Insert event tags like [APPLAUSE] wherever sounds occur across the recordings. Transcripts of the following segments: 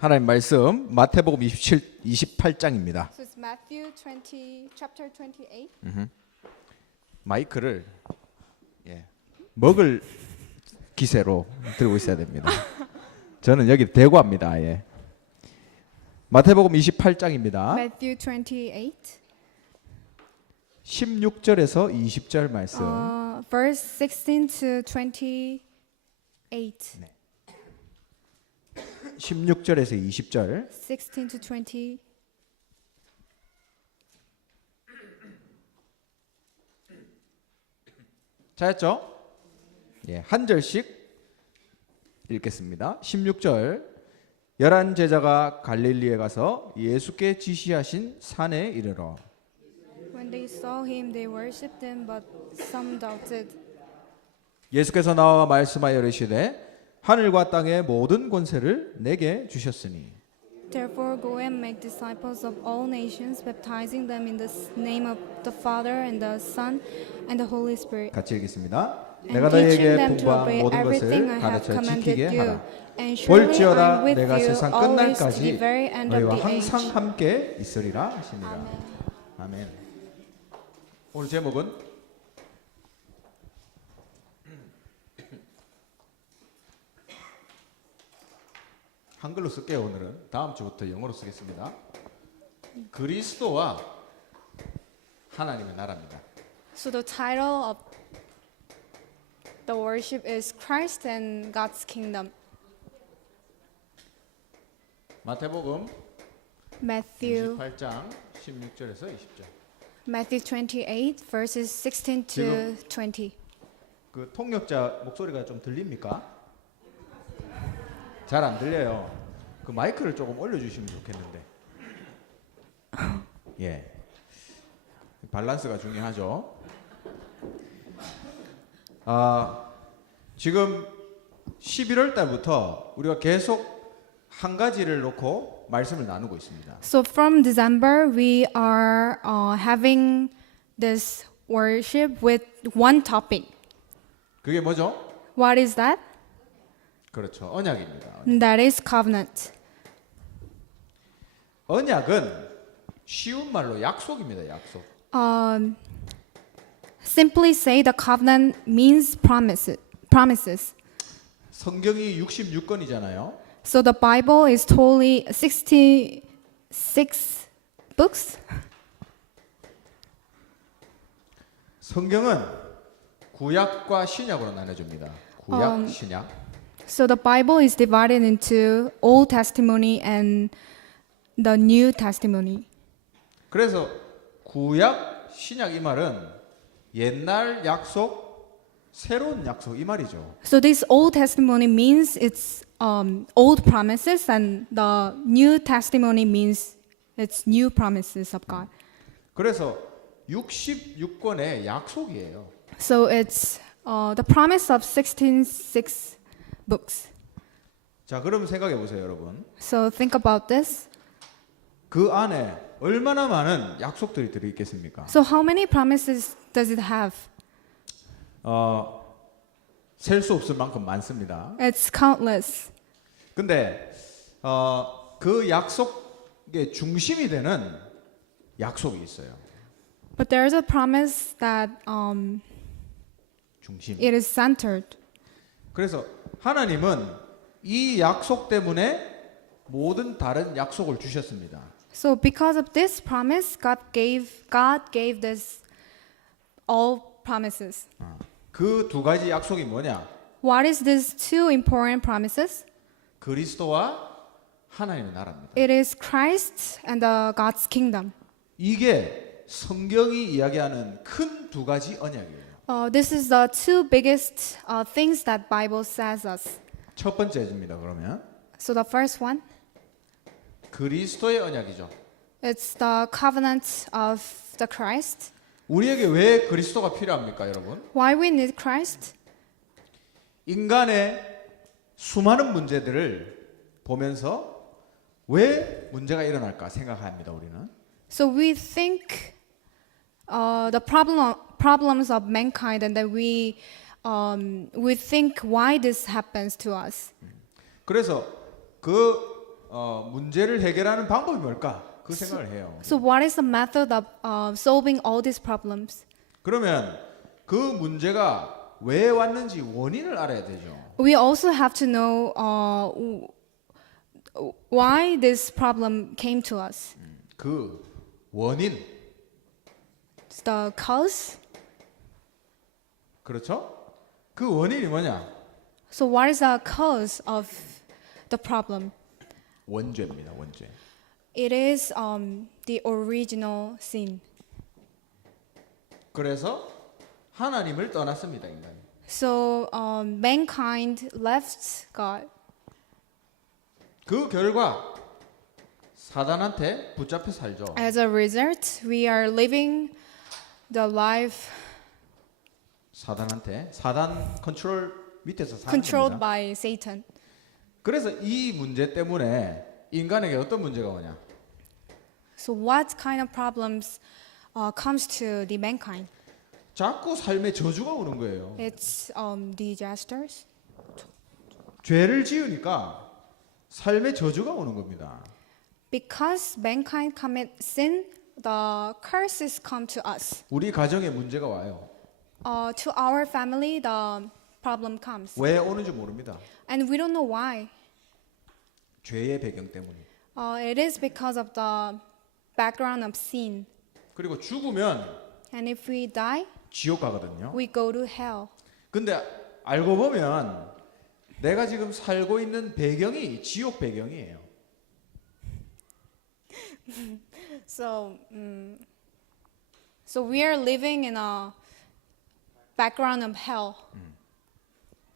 하나님 말씀 마태복음 27 28장입니다. So it's Matthew 20, chapter 28. 마이크를 예, 먹을 기세로 들고 있어야 됩니다. [LAUGHS] 저는 여기 대구합니다. 예. 마태복음 28장입니다. Matthew 28, 16절에서 20절 말씀. uh, verse 16 to 28. 16절에서 20절. 16 to 20. 잘했죠? 예, 한 절씩 읽겠습니다. 16절. 열한 제자가 갈릴리에 가서 예수께 지시하신 산에 이르러 When they saw him, they worshipped him, but some doubted. 예수께서 나와 말씀하여 이르시되 하늘과 땅의 모든 권세를 내게 주셨으니 Therefore, go and make disciples of all nations, baptizing them in the name of the Father and the Son and the Holy Spirit. 같이 읽겠습니다. 내가 너에게 분부한 모든 것을 가르쳐 지키게. 하라. 볼지어다 내가 세상 끝날까지 너희와. 항상 함께 있으리라 하시니라. 아멘. 오늘 제목은 한글로 쓸게요 오늘은 다음 주부터 영어로 쓰겠습니다. 그리스도와 하나님의 나라입니다. So the title of the worship is Christ and God's Kingdom. 마태복음 Matthew 28장 16절에서 20절. Matthew 28 verses 16 to 20. 그 통역자 목소리가 좀 들립니까? 잘 안 들려요. 그 마이크를 조금 올려주시면 좋겠는데. [LAUGHS] 예. 밸런스가 중요하죠. 아 지금 11월 달부터 우리가 계속 한 가지를 놓고 말씀을 나누고 있습니다. So from December we are uh, having this worship with one topic. 그게 뭐죠? What is that? 그렇죠. 언약입니다. That is covenant. 언약은 쉬운 말로 약속입니다. 약속. Um, simply say the covenant means promises. Promises. 성경이 66권이잖아요. So the Bible is totally 66 books. 성경은 구약과 신약으로 나눠집니다. 구약, 음. 신약. So the Bible is divided into Old Testimony and the New Testimony. 그래서 구약, 신약 이 말은 옛날 약속, 새로운 약속 이 말이죠. So this Old Testimony means it's um, old promises, and the New Testimony means it's new promises of God. 그래서 66권의 약속이에요. So it's uh, the promise of 66 Books. 자, 그럼 생각해 보세요, 여러분. So think about this. 그 안에 얼마나 많은 약속들이 들어 있겠습니까? So how many promises does it have? 어, 셀 수 없을 만큼 많습니다. It's countless. 근데 어, 그 약속의 중심이 되는 약속이 있어요. But there's a promise that um, 중심. it is centered. 그래서 하나님은 이 약속 때문에 모든 다른 약속을 주셨습니다. So because of this promise, God gave God gave this all promises. 그 두 가지 약속이 뭐냐? What is these two important promises? 그리스도와 하나님의 나라입니다. It is Christ and the God's kingdom. 이게 성경이 이야기하는 큰 두 가지 언약이에요. Uh, this is the two biggest uh, things that Bible says us. 첫 번째입니다. 그러면 So the first one, 그리스도의 언약이죠. it's the covenant of the Christ. 우리에게 왜 그리스도가 필요합니까, 여러분? Why we need Christ? 인간의 수많은 문제들을 보면서 왜 문제가 일어날까 생각합니다. 우리는 So we think uh, the problem problems of mankind, and then we um, we think why this happens to us. 그래서 그 어, 문제를 해결하는 방법이 뭘까? 그 생각을 해요. So what is the method of uh, solving all these problems? 그러면 그 문제가 왜 왔는지 원인을 알아야 되죠. We also have to know uh, w- why this problem came to us. 그 원인 It's the cause. 그렇죠? 그 원인이 뭐냐? So what is the cause of the problem? 원죄입니다. 원죄. It is um, the original sin. 그래서 하나님을 떠났습니다. 인간이. So um, mankind left God. 그 결과 사단한테 붙잡혀 살죠. As a result, we are living the life 사단한테 사단 컨트롤 밑에서 사는 controlled 겁니다. by Satan. 그래서 이 문제 때문에 인간에게 어떤 문제가 오냐? So what kind of problems uh, comes to the mankind? 자꾸 삶에 저주가 오는 거예요. It's um, disasters. 죄를 지으니까 삶에 저주가 오는 겁니다. Because mankind commit sin, the curses come to us. 우리 가정에 문제가 와요. Uh, to our family, the problem comes. 왜 오는지 모릅니다. And we don't know why. 죄의 배경 때문에. Uh, it is because of the background of sin. 그리고 죽으면 And if we die, 지옥 가거든요. we go to hell. 근데 알고 보면 내가 지금 살고 있는 배경이 지옥 배경이에요. So, mm, so we are living in a background of hell.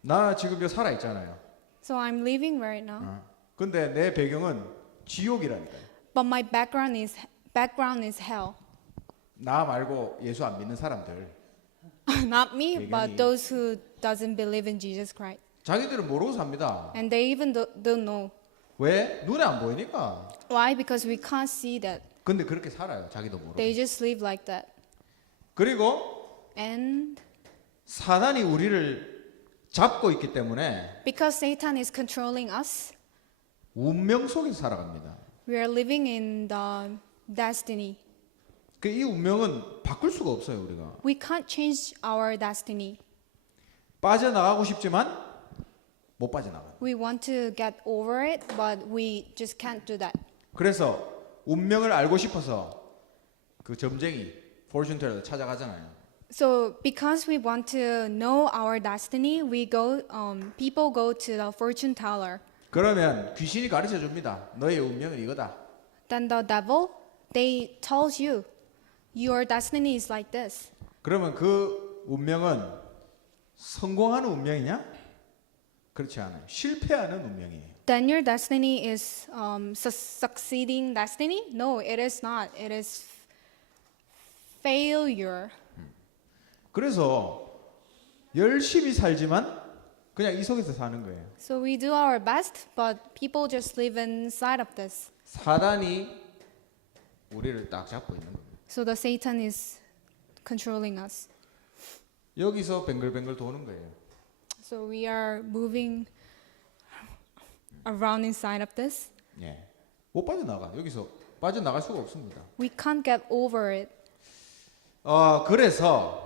나 지금 여기 살아 있잖아요. So I'm living right now, 어. 근데 내 배경은 지옥이라니까요. but my background is background is hell. 나 말고 예수 안 믿는 사람들. Not me, 배경이- but those who doesn't believe in Jesus Christ, 자기들은 모르고 삽니다. and they even do, don't know 왜? 눈에 안 보이니까. why because we can't see that. 근데 그렇게 살아요. 자기도 모르고. They just live like that, 그리고 and 사단이 우리를 잡고 있기 때문에 because Satan is controlling us, 운명 속에서 살아갑니다. we are living in the destiny. 그 이 운명은 바꿀 수가 없어요, 우리가. We can't change our destiny. 빠져나가고 싶지만 못 빠져나가요. We want to get over it, but we just can't do that. 그래서 운명을 알고 싶어서 그 점쟁이 포르춘 텔러 찾아가잖아요. So because we want to know our destiny, we go. Um, people go to the fortune teller. 그러면 귀신이 가르쳐 줍니다. 너의 운명은 이거다. Then the devil, they tells you, your destiny is like this. 그러면 그 운명은 성공하는 운명이냐? 그렇지 않아요. 실패하는 운명이에요. Then your destiny is um, su- succeeding destiny? No, it is not. It is failure. 그래서 열심히 살지만 그냥 이 속에서 사는 거예요. So we do our best, but people just live inside of this. 사단이 우리를 딱 잡고 있는 거예요. So the Satan is controlling us. 여기서 뱅글뱅글 도는 거예요. So we are moving around inside of this. 예. 못 빠져나가. 여기서 빠져나갈 수가 없습니다. We can't get over it. 어, 그래서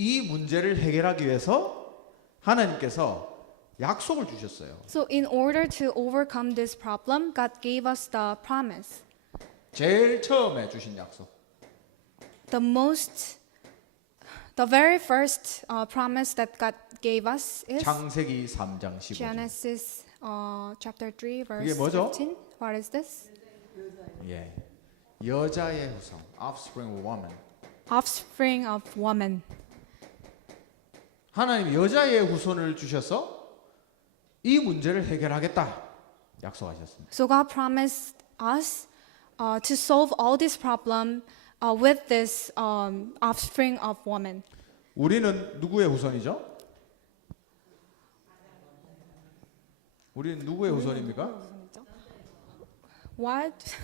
이 문제를 해결하기 위해서 하나님께서 약속을 주셨어요. So in order to overcome this problem, God gave us the promise. 제일 처음에 주신 약속. The most, the very first uh, promise that God gave us is 창세기 3장 15절. Genesis uh, chapter 3, 이게 verse 뭐죠? 15. What is this? 예. 여자의 후손, offspring of woman. Offspring of woman. 하나님 여자의 후손을 주셔서 이 문제를 해결하겠다 약속하셨습니다. So God promised us uh, to solve all this problem uh, with this um, offspring of woman. 우리는 누구의 후손이죠? 우리는 누구의 후손입니까? What?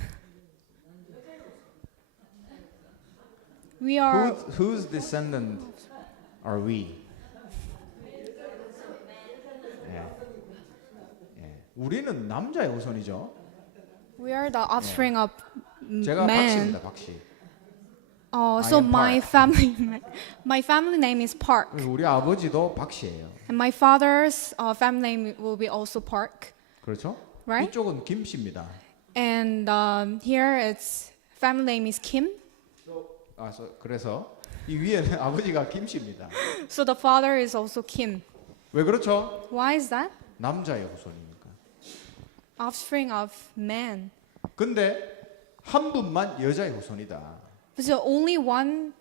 we are Whose, whose descendant are we? 우리는 남자의 후손이죠. We are the offspring of m- 제가 man. 박씨입니다. 박씨. Oh, I so am my Park. family, my family name is Park, 그리고 우리 아버지도 박씨예요. and my father's uh, family name will be also Park, 그렇죠? right? 이쪽은 김씨입니다. And um, here it's family name is Kim. 아, 서- 그래서 이 위에는 [LAUGHS] 아버지가 김씨입니다. So the father is also Kim. 왜 그렇죠? Why is that? 남자의 후손이니까. Offspring of man. 근데 한 분만 여자의 후손이다. So only one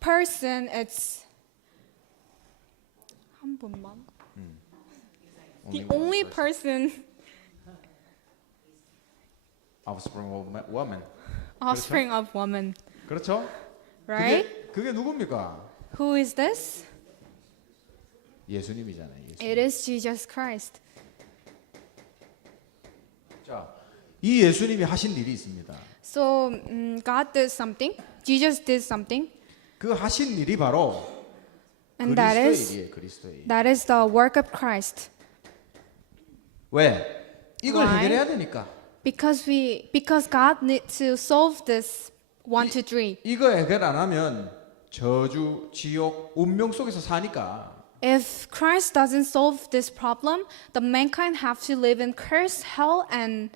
person. It's 한 분만. The only person offspring of ma- woman. offspring of woman, 그렇죠? right? 그게, 그게 누굽니까? Who is this? 예수님이잖아요. 예수. It is Jesus Christ. 자, 이 예수님이 하신 일이 있습니다. So mm, God did something. Jesus did something, 그 하신 일이 바로 and that 그리스도의 is 일이에요. 그리스도의 일. that is the work of Christ. 왜? 이걸 Why? 해결해야 되니까. Because we because God needs to solve this one two three. 이거 해결 안 하면 저주, 지옥, 운명 속에서 사니까 If Christ doesn't solve this problem, the mankind have to live in curse, hell, and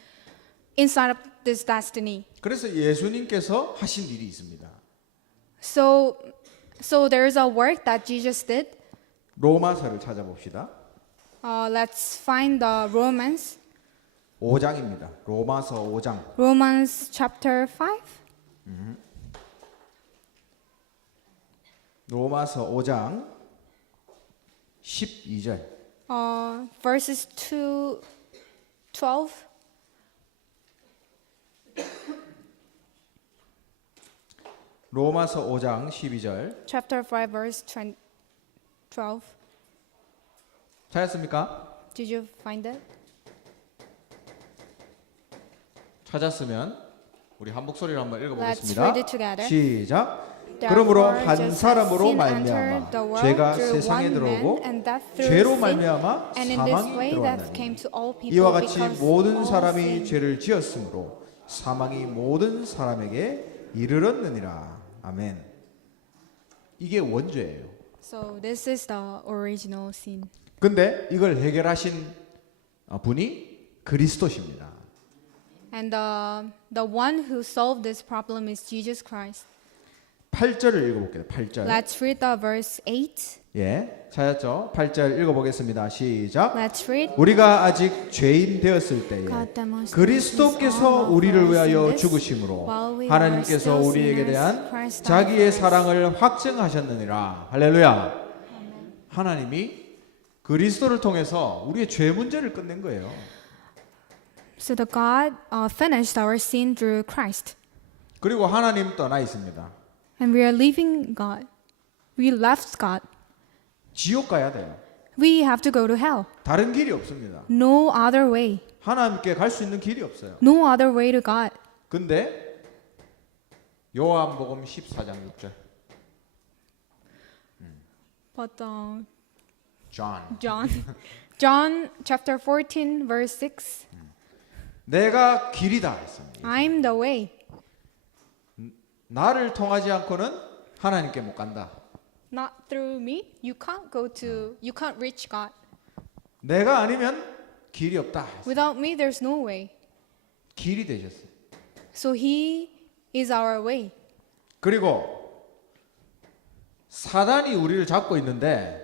inside of this destiny. 그래서 예수님께서 하신 일이 있습니다. So, so there is a work that Jesus did. 로마서를 찾아봅시다. Uh, let's find the Romans, 5장입니다. 로마서 5장. Romans chapter five. 로마서 5장 12절. Uh, verses 2, 12. 로마서 5장 12절. Chapter 5, verse 20, 12. 찾았습니까? Did you find it? 찾았으면 우리 한 목소리로 한번 Let's 읽어보겠습니다. read it together. 시작. 그러므로 한 사람으로 말미암아 죄가 세상에 들어오고 죄로 말미암아 사망이 들어왔나니 people 이와 같이 모든 사람이. 죄를 지었으므로 사망이 모든 사람에게 이르렀느니라. 아멘. 이게 원죄예요. So this is the original sin. 근데 이걸 해결하신 어, 분이 그리스도십니다. And the, the one who solved this problem is Jesus Christ. 8절을 읽어볼게요. 8절. Let's read the verse 8. 예, 찾았죠? 8절 읽어보겠습니다. 시작. Let's read. 우리가 아직 죄인 되었을 때에 God demonstrates 그리스도께서 우리를 위하여 죽으심으로 while we were 하나님께서 still 우리에게 대한 Christ died 자기의 for us. 사랑을 확증하셨느니라. 할렐루야. 하나님이 그리스도를 통해서 우리의 죄 문제를 끝낸 거예요. So the God uh, finished our sin through Christ. 그리고 하나님 떠나 있습니다. And we are leaving God. We left God. 지옥 가야 돼요. We have to go to hell. 다른 길이 없습니다. No other way. 하나님께 갈 수 있는 길이 없어요. No other way to God. 근데 요한복음 14장 6절. But uh, John. John, John chapter 14 verse 6. 내가 길이다 했습니다. I'm the way. 나를 통하지 않고는 하나님께 못 간다. Not through me, you can't go to, you can't reach God. 내가 아니면 길이 없다. Without me, there's no way. 길이 되셨어요. So He is our way. 그리고 사단이 우리를 잡고 있는데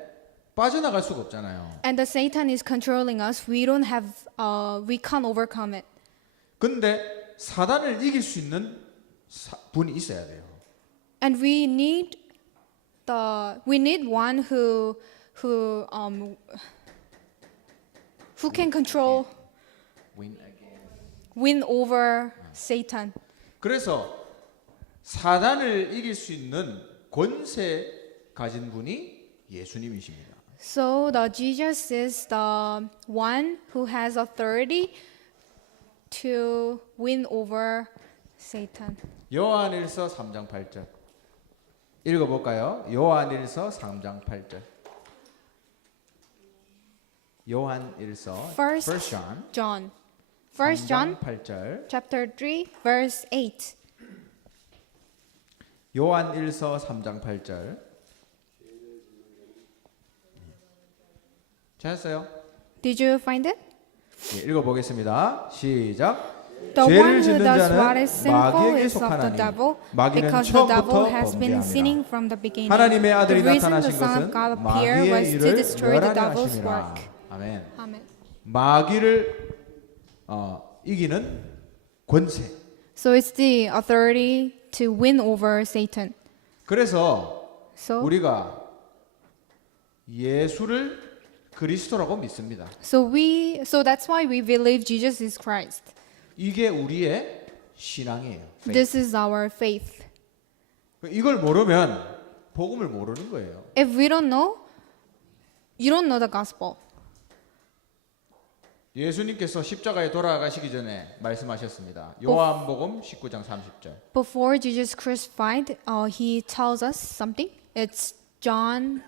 빠져나갈 수가 없잖아요. And the Satan is controlling us. We don't have, uh, we can't overcome it. 근데 사단을 이길 수 있는 사- 분이 있어야 돼요. And we need the, we need one who, who, um, who can control, win over Satan. 그래서 사단을 이길 수 있는 권세 가진 분이 예수님이십니다. So the Jesus is the one who has authority to win over Satan. 요한일서 3장 8절. 읽어 볼까요? 요한일서 3장 8절. 요한일서 First First John John First John 8절 chapter 3 verse 8. 요한 1서 3장 8절 찾았어요? Did you find it? 예, 읽어보겠습니다. 시작. The 죄를 one who 짓는 does 자는 what is sinful 마귀에게 is of the 속하나니 devil, 마귀는 because the devil 처음부터 has been 범죄함이라. sinning from the beginning. 하나님의 The 아들이 reason the 나타나신 Son of 것은 God appeared 마귀의 was to 일을 destroy the 멸하려 devil's 하심이라. work. 아멘. Amen. 마귀를 어, 이기는 권세. So it's the authority to win over Satan. 그래서 So 우리가 예수를 그리스도라고 믿습니다. so we so that's why we believe Jesus is Christ. 이게 우리의 신앙이에요. This is our faith. 이걸 모르면 복음을 모르는 거예요. If we don't know, you don't know the gospel. 예수님께서 십자가에 돌아가시기 전에 말씀하셨습니다. 요한복음 19장 30절. Before Jesus crucified, uh, he tells us something. It's John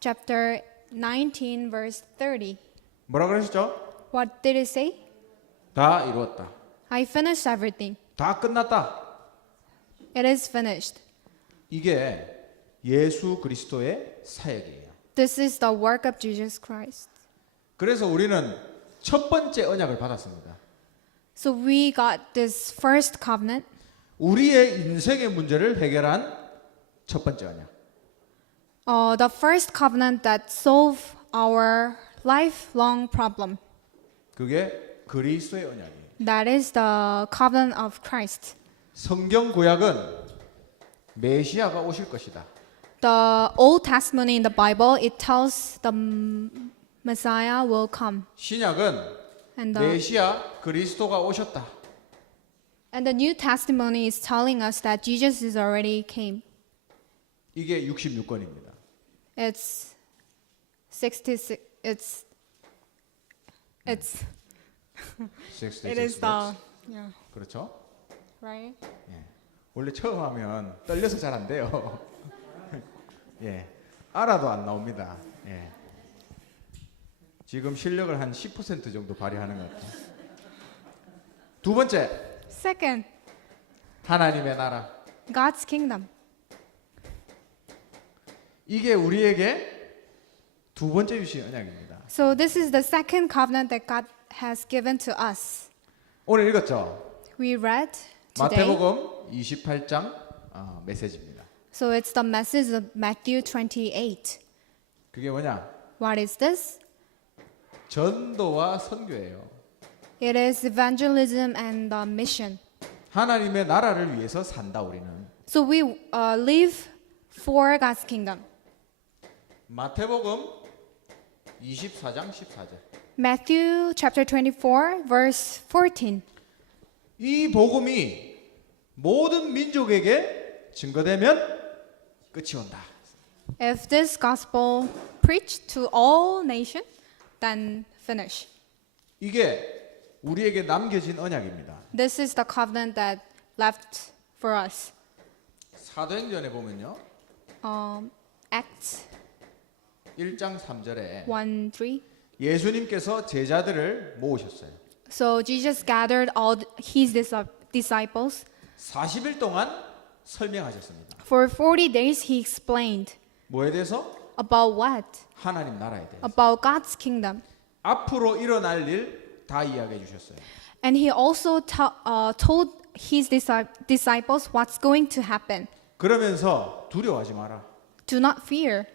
chapter 19 verse 30. 뭐라 그러셨죠? What did it say? 다 이루었다. I finished everything. 다 끝났다. It is finished. 이게 예수 그리스도의 사역이에요. This is the work of Jesus Christ. 그래서 우리는 첫 번째 언약을 받았습니다. So we got this first covenant. 우리의 인생의 문제를 해결한 첫 번째 언약. Uh, the first covenant that solved our lifelong problem. 그게 그리스도의 언약이에요. That is the covenant of Christ. 성경 구약은 메시아가 오실 것이다. The Old Testament in the Bible it tells the Messiah will come, 신약은 and the 메시아 그리스도가 오셨다. and the New Testimony is telling us that Jesus is already came. 이게 66권입니다. It's sixty six. It's it's it is the yeah 그렇죠? right. 예. 원래 처음 하면 떨려서 잘 안 돼요. [LAUGHS] 예. 알아도 안 나옵니다. 예. 지금 실력을 한 10% 정도 발휘하는 것 같아요. 두 번째, Second, 하나님의 나라. God's kingdom. 이게 우리에게 두 번째 주신 언약입니다. So this is the second covenant that God has given to us. 오늘 읽었죠? We read today. 마태복음 28장 어, 메시지입니다. So it's the message of Matthew 28. 그게 뭐냐? What is this? 전도와 선교예요. It is evangelism and the mission. 하나님의 나라를 위해서 산다 우리는. So we uh, live for God's kingdom. 마태복음 24장 14절. Matthew chapter 24 verse 14. 이 복음이 모든 민족에게 증거되면 끝이 온다. If this gospel preached to all nations, then finish. 이게 우리에게 남겨진 언약입니다. This is the covenant that left for us. 사도행전에 보면요. Um, Acts 1장 3절에 1 3. 예수님께서 제자들을 모으셨어요. So Jesus gathered all his dis- disciples. 40일 동안 설명하셨습니다. For 40 days he explained 뭐에 대해서? about what? 하나님 나라에 대해서. About God's kingdom. 앞으로 일어날 일 다 이야기해 주셨어요. And he also to- uh, told his disci- disciples what's going to happen. 그러면서 두려워하지 마라. Do not fear.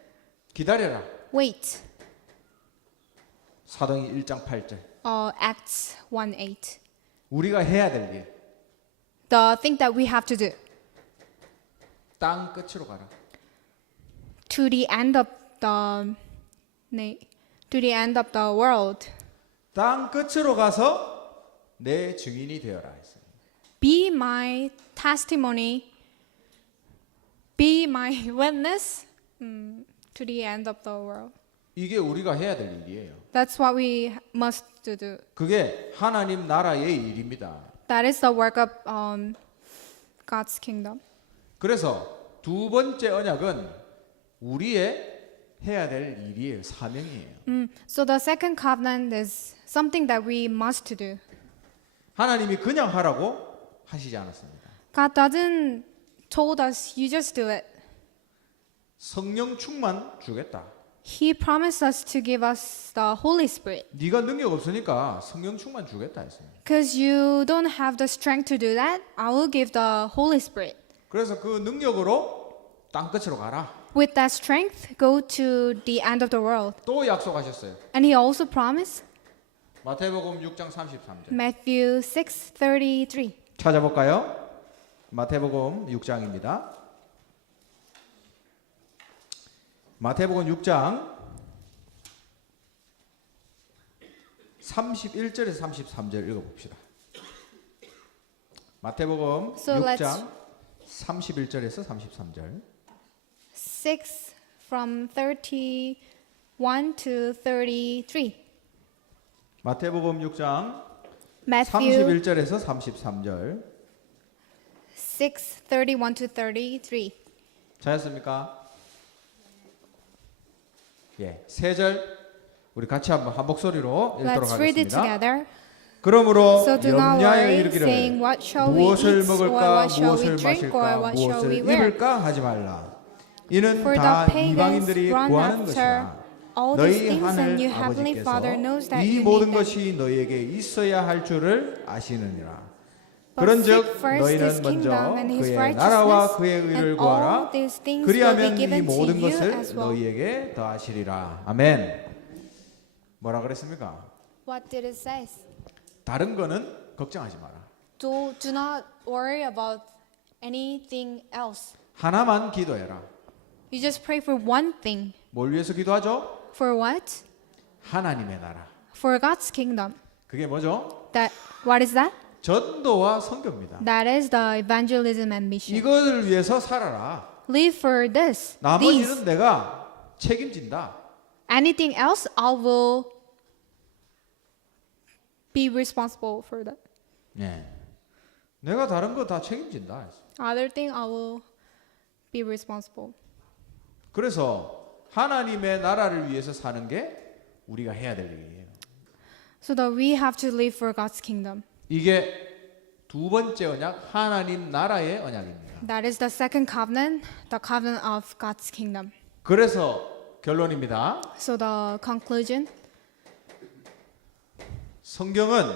기다려라. Wait. 사도행 1장 8절. Uh, Acts 1 8. 우리가 해야 될 일. The thing that we have to do 땅 끝으로 가라. to the end of the na- to the end of the world. 땅 끝으로 가서 내 증인이 되어라 했어요. Be my testimony. Be my [LAUGHS] witness mm, to the end of the world. 이게 우리가 해야 될 일이에요. That's what we must to do. 그게 하나님 나라의 일입니다. That is the work of um, God's kingdom. 그래서 두 번째 언약은 우리의 해야 될 일이에요. 사명이에요. Mm, So the second covenant is something that we must do. 하나님이 그냥 하라고 하시지 않았습니다. God doesn't told us you just do it. 성령 충만 주겠다. He promised us to give us the Holy Spirit. 네가 능력 없으니까 성령 충만 주겠다 했어요. Because you don't have the strength to do that, I will give the Holy Spirit. 그래서 그 능력으로 땅 끝으로 가라. With that strength, go to the end of the world. 또 약속하셨어요. And he also promised 마태복음 6장 33절. Matthew 6:33. 찾아볼까요? 마태복음 6장입니다. 마태복음 6장 31절에서 33절 읽어봅시다. 마태복음 So 6장 31절에서 33절. 6 from 31 to 33. 마태복음 6장 Matthew 31절에서 33절. 6 31 to 33. 찾았습니까? 예, 세절 우리 같이 한번 한 목소리로 읽도록 Let's read it 하겠습니다. together. 그러므로 So do not 염려하여 worry, 이르기를 saying, What shall we 무엇을 eat, or 먹을까, what shall we 무엇을 drink, or 마실까, what shall 무엇을 we wear? 입을까 하지 말라. 이는 For 다 the pagans 이방인들이 run 구하는 after 것이라. all these 너희 things, and 하늘 your heavenly Father knows 아버지께서 that 이 you 모든 them. 것이 너희에게 있어야 할 줄을 아시느니라. 그런즉 너희는 먼저 그의 나라와 그의 의를 구하라. 그리하면 이 모든 것을. 너희에게 더하시리라. 아멘. 뭐라 그랬습니까? What did it say? 다른 거는 걱정하지 마라. Do, do not worry about anything else. 하나만 기도해라. You just pray for one thing. 뭘 위해서 기도하죠? For what? 하나님의 나라. For God's kingdom. 그게 뭐죠? That what is that? 전도와 선교입니다. That is the evangelism and mission. 이것을 위해서 살아라. Live for this. These. 나머지는 내가 책임진다. Anything else, I will be responsible for that. 예. 내가 다른 거 다 책임진다. Other thing, I will be responsible. 그래서 하나님의 나라를 위해서 사는 게 우리가 해야 될 일이에요. So that we have to live for God's kingdom. 이게 두 번째 언약 하나님 나라의 언약입니다. That is the second covenant, the covenant of God's kingdom. 그래서 결론입니다. So the conclusion, 성경은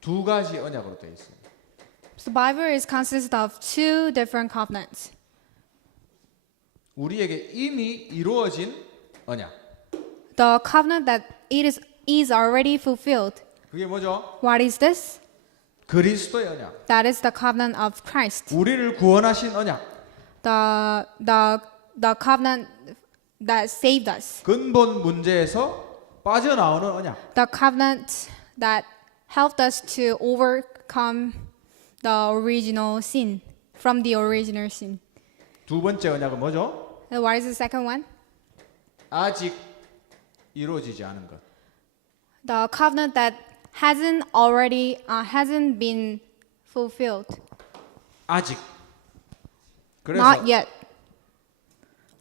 두 가지 언약으로 되어 있습니다. so the Bible is consist of two different covenants. 우리에게 이미 이루어진 언약. The covenant that it is is already fulfilled. 그게 뭐죠? What is this? 그리스도의 언약. That is the covenant of Christ. 우리를 구원하신 언약. The the the covenant that saved us. 근본 문제에서 빠져나오는 언약. The covenant that helped us to overcome the original sin from the original sin. 두 번째 언약은 뭐죠? And what is the second one? 아직 이루어지지 않은 것. The covenant that hasn't already uh, hasn't been fulfilled. 아직. 그래서 Not yet.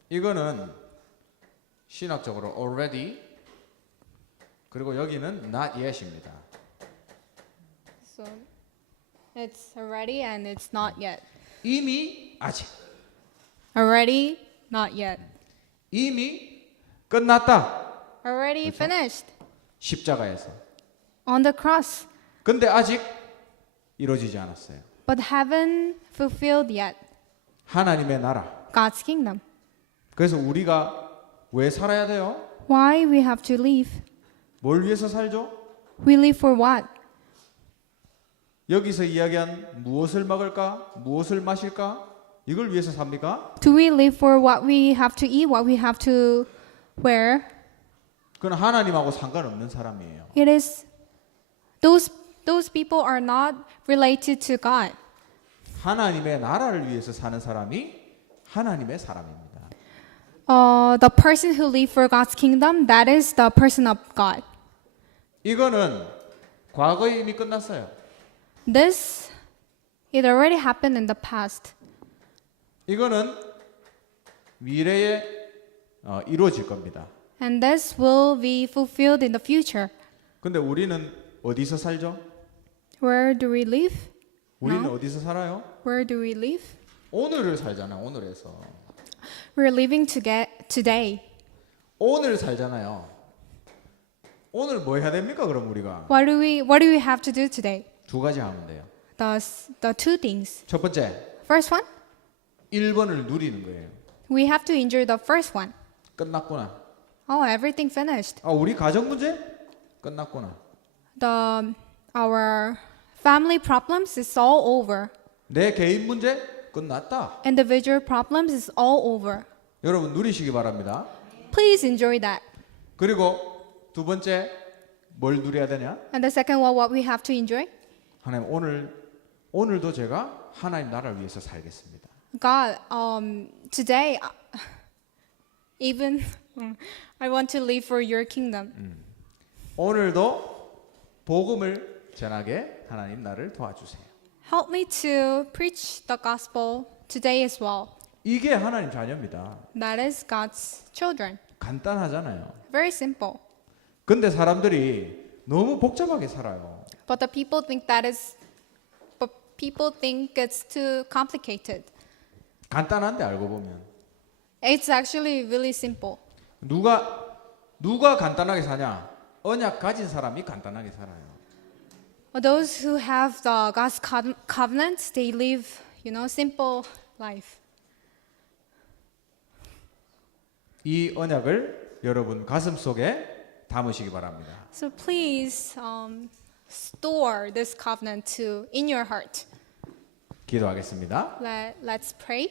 이거는 신학적으로 already 그리고 여기는 not yet입니다. So it's already and it's not yet. 이미 아직. Already, not yet. 이미 끝났다. Already finished 십자가에서. on the cross, 근데 아직 이루어지지 않았어요. but haven't fulfilled yet 하나님의 나라. God's kingdom. 그래서 우리가 왜 살아야 돼요? Why we have to live? 뭘 위해서 살죠? We live for what? 여기서 이야기한 무엇을 먹을까? 무엇을 마실까? 이걸 위해서 삽니까? Do we live for what we have to eat, what we have to wear? 그건 하나님하고 상관없는 사람이에요. It is those those people are not related to God. 하나님의 나라를 위해서 사는 사람이 하나님의 사람입니다. Uh, the person who live for God's kingdom, that is the person of God. 이거는 과거에 이미 끝났어요. This it already happened in the past. 이거는 미래에 어, 이루어질 겁니다. And this will be fulfilled in the future. 근데 우리는 어디서 살죠? Where do we live? 우리는 No. 어디서 살아요? Where do we live? 오늘을 살잖아. 오늘에서. We're living to get today. 오늘 살잖아요. 오늘 뭐 해야 됩니까? 그럼 우리가 What do we What do we have to do today? 두 가지 하면 돼요. The s- the two things. 첫 번째, First one, 1번을 누리는 거예요. we have to enjoy the first one. 끝났구나. Oh, everything finished. 아, 우리 가정 문제 끝났구나. The our family problems is all over. 내 개인 문제 끝났다. Individual problems is all over. 여러분 누리시기 바랍니다. Please enjoy that. 그리고 두 번째 뭘 누려야 되냐? And the second one, what we have to enjoy? 하나님 오늘 오늘도 제가 하나님 나라를 위해서 살겠습니다. God, um, today, uh, even I want to live for your kingdom. 오늘도 복음을 전하게 하나님 나를 도와주세요. Help me to preach the gospel today as well. 이게 하나님 자녀입니다. That is God's children. 간단하잖아요. Very simple. 근데 사람들이 너무 복잡하게 살아요. But the people think that is, but people think it's too complicated. 간단한데 알고 보면 It's actually really simple. 누가 누가 간단하게 사냐? 언약 가진 사람이 간단하게 살아요. Those who have the God's co- covenant, they live, you know, simple life. 이 언약을 여러분 가슴 속에 담으시기 바랍니다. So please um, store this covenant to in your heart. 기도하겠습니다. Let, let's pray.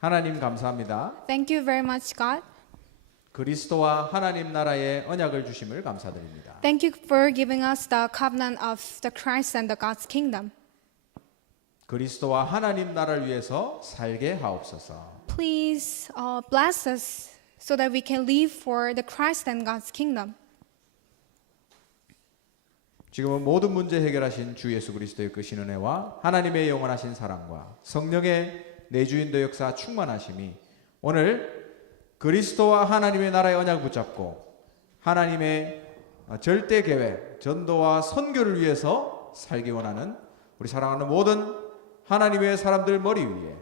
하나님 감사합니다. Thank you very much, God. 그리스도와 하나님 나라의 언약을 주심을 감사드립니다. Thank you for giving us the covenant of the Christ and the God's kingdom. 그리스도와 하나님 나라를 위해서 살게 하옵소서. Please uh, bless us so that we can live for the Christ and God's kingdom. 지금은 모든 문제 해결하신 주 예수 그리스도의 크신 은혜와 하나님의 영원하신 사랑과 성령의 내주인도 역사 충만하심이 오늘 그리스도와 하나님의 나라의 언약을 붙잡고 하나님의 절대 계획, 전도와 선교를 위해서 살기 원하는 우리 사랑하는 모든 하나님의 사람들 머리 위에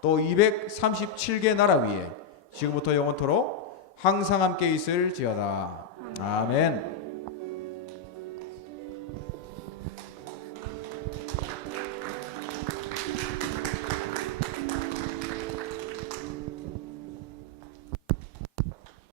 또 237개 나라 위에 지금부터 영원토록 항상 함께 있을 지어다. 아멘.